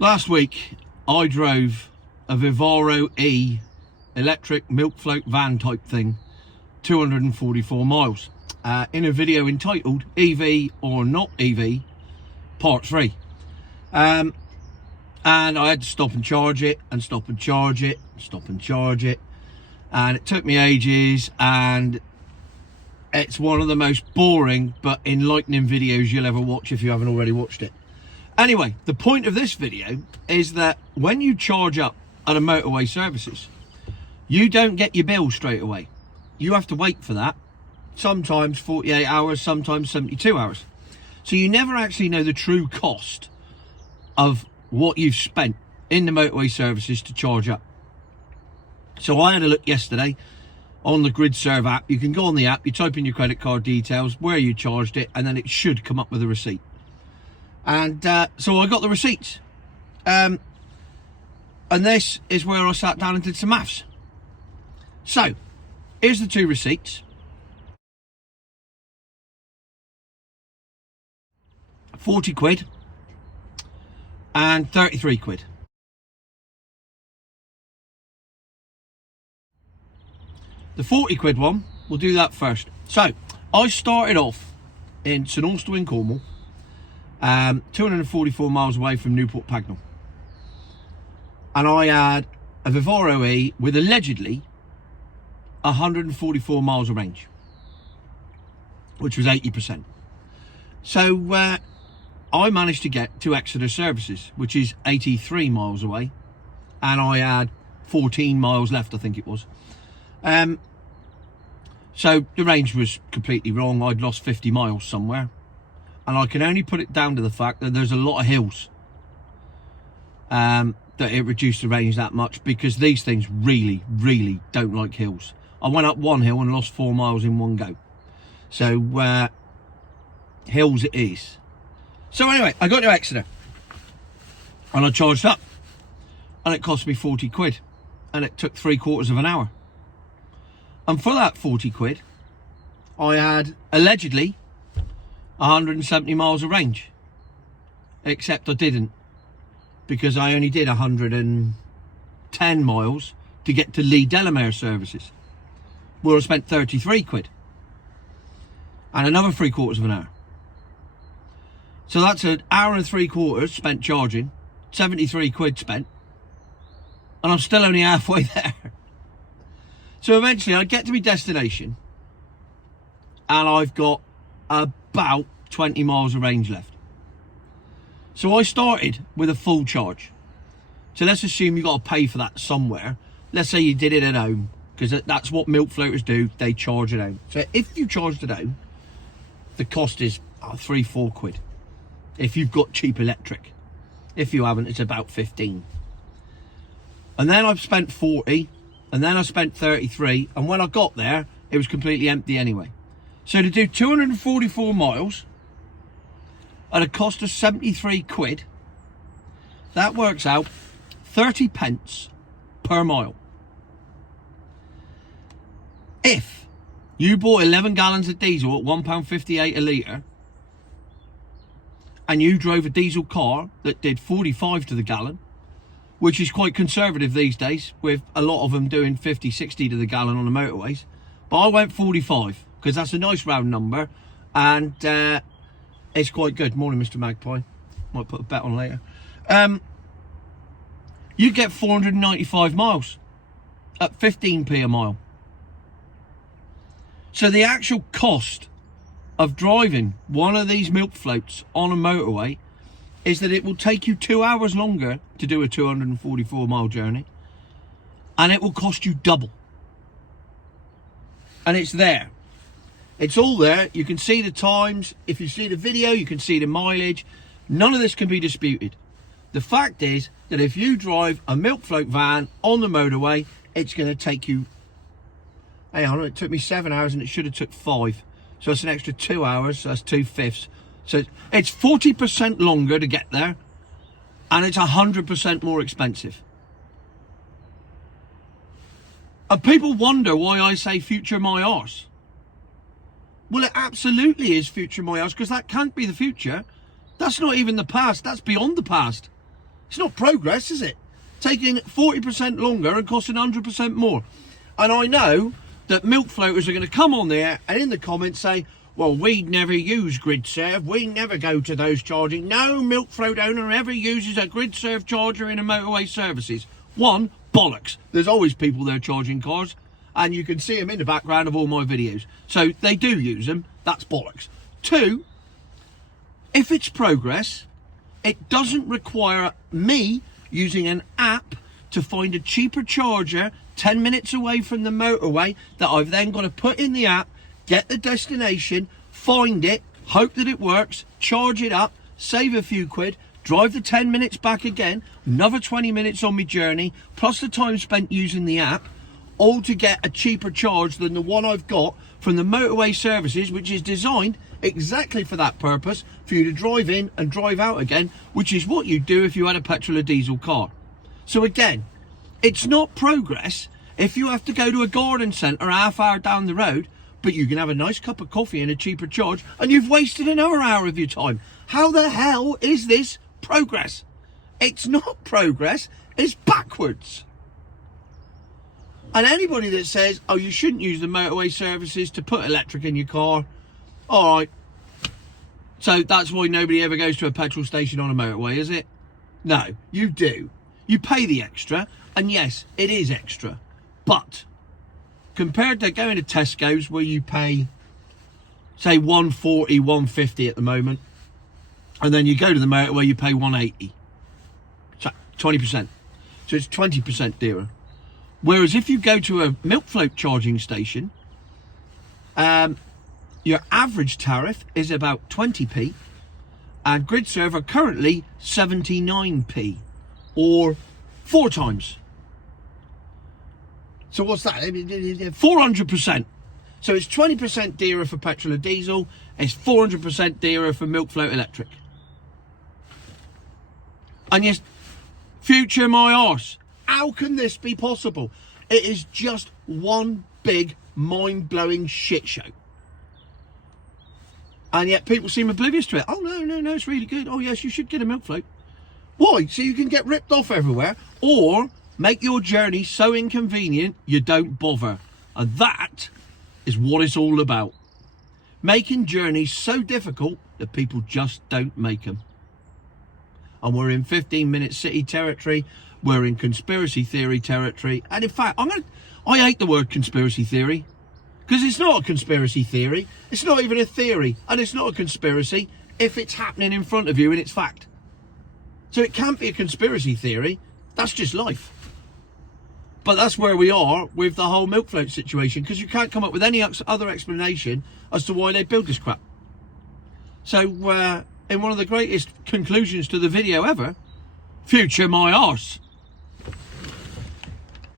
Last week I drove a Vivaro E electric milk float van type thing 244 miles in a video entitled EV or not EV part 3, and I had to stop and charge it and stop and charge it, and it took me ages, and it's one of the most boring but enlightening videos you'll ever watch if you haven't already watched it. Anyway, the point of this video is that when you charge up at a motorway services, you don't get your bill straight away. You have to wait for that, sometimes 48 hours, sometimes 72 hours. So you never actually know the true cost of what you've spent in the motorway services to charge up. So I had a look yesterday on the GridServe app. You can go on the app, you type in your credit card details, where you charged it, and then it should come up with a receipt. And so I got the receipts. And this is where I sat down and did some maths. So, here's the two receipts. 40 quid and 33 quid. The 40 quid one, we'll do that first. So, I started off in St Austell in Cornwall, 244 miles away from Newport Pagnell. And I had a Vivaro E with allegedly 144 miles of range, which was 80%. So I managed to get to Exeter services, which is 83 miles away, and I had 14 miles left, I think it was. So the range was completely wrong. I'd lost 50 miles somewhere, and I can only put it down to the fact that there's a lot of hills that it reduced the range that much, because these things really don't like hills. I went up one hill and lost 4 miles in one go. So hills it is. So anyway, I got to Exeter and I charged up, and it cost me 40 quid, and it took 3/4 of an hour. And for that 40 quid, I had allegedly 170 miles of range, except I didn't, because I only did 110 miles to get to Lee Delamere services, where I spent 33 quid and another 3/4 of an hour. So that's an hour and 3/4 spent charging, 73 quid spent, and I'm still only halfway there. So eventually I get to my destination and I've got about 20 miles of range left. So I started with a full charge. So let's assume you got to pay for that somewhere. Let's say you did it at home, because that's what milk floaters do. They charge at home. So if you charged at home, the cost is 3-4 quid. If you've got cheap electric. If you haven't, it's about 15. And then I've spent 40, and then I spent 33, and when I got there, it was completely empty anyway. So to do 244 miles at a cost of 73 quid, that works out 30 pence per mile. If you bought 11 gallons of diesel at £1.58 a litre, and you drove a diesel car that did 45 to the gallon, which is quite conservative these days, with a lot of them doing 50, 60 to the gallon on the motorways, but I went 45, because that's a nice round number, and it's quite good. Morning, Mr. Magpie. Might put a bet on later. You get 495 miles at 15p a mile. So the actual cost of driving one of these milk floats on a motorway is that it will take you 2 hours longer to do a 244 mile journey, and it will cost you double. And it's there. It's all there. You can see the times. If you see the video, you can see the mileage. None of this can be disputed. The fact is that if you drive a milk float van on the motorway, it's going to take you, hang on, it took me 7 hours and it should have took 5. So it's an extra 2 hours, so that's 2/5. So it's 40% longer to get there, and it's 100% more expensive. And people wonder why I say future my arse. Well, it absolutely is future my arse, because that can't be the future. That's not even the past. That's beyond the past. It's not progress, is it? Taking 40% longer and costing 100% more. And I know that milk floaters are going to come on there and in the comments say, well, we'd never use GridServe. We never go to those charging. No milk float owner ever uses a GridServe charger in a motorway services. One, bollocks. There's always people there charging cars, and you can see them in the background of all my videos. So they do use them. That's bollocks. Two, if it's progress, it doesn't require me using an app to find a cheaper charger 10 minutes away from the motorway that I've then got to put in the app, get the destination, find it, hope that it works, charge it up, save a few quid, drive the 10 minutes back again, another 20 minutes on my journey, plus the time spent using the app, all to get a cheaper charge than the one I've got from the motorway services, which is designed exactly for that purpose, for you to drive in and drive out again, which is what you'd do if you had a petrol or diesel car. So again, it's not progress if you have to go to a garden centre half hour down the road, but you can have a nice cup of coffee and a cheaper charge, and you've wasted another hour of your time. How the hell is this progress? It's not progress, it's backwards. And anybody that says, oh, you shouldn't use the motorway services to put electric in your car, all right. So that's why nobody ever goes to a petrol station on a motorway, is it? No, you do. You pay the extra, and yes, it is extra. But compared to going to Tesco's where you pay, say, 140, 150 at the moment, and then you go to the motorway, you pay 180. So 20%. So it's 20% dearer. Whereas if you go to a milk float charging station, your average tariff is about 20p, and GridServe are currently 79p, or 4 times. So what's that? 400%. So it's 20% dearer for petrol or diesel. It's 400% dearer for milk float electric. And yes, future my arse. How can this be possible? It is just one big mind-blowing shit show. And yet people seem oblivious to it. Oh, no, it's really good. Oh, yes, you should get a milk float. Why? So you can get ripped off everywhere, or make your journey so inconvenient you don't bother. And that is what it's all about. Making journeys so difficult that people just don't make them. And we're in 15-minute city territory. We're in conspiracy theory territory. And in fact, I hate the word conspiracy theory, because it's not a conspiracy theory. It's not even a theory, and it's not a conspiracy if it's happening in front of you and it's fact. So it can't be a conspiracy theory. That's just life. But that's where we are with the whole milk float situation, because you can't come up with any other explanation as to why they build this crap. So in one of the greatest conclusions to the video ever, future my arse.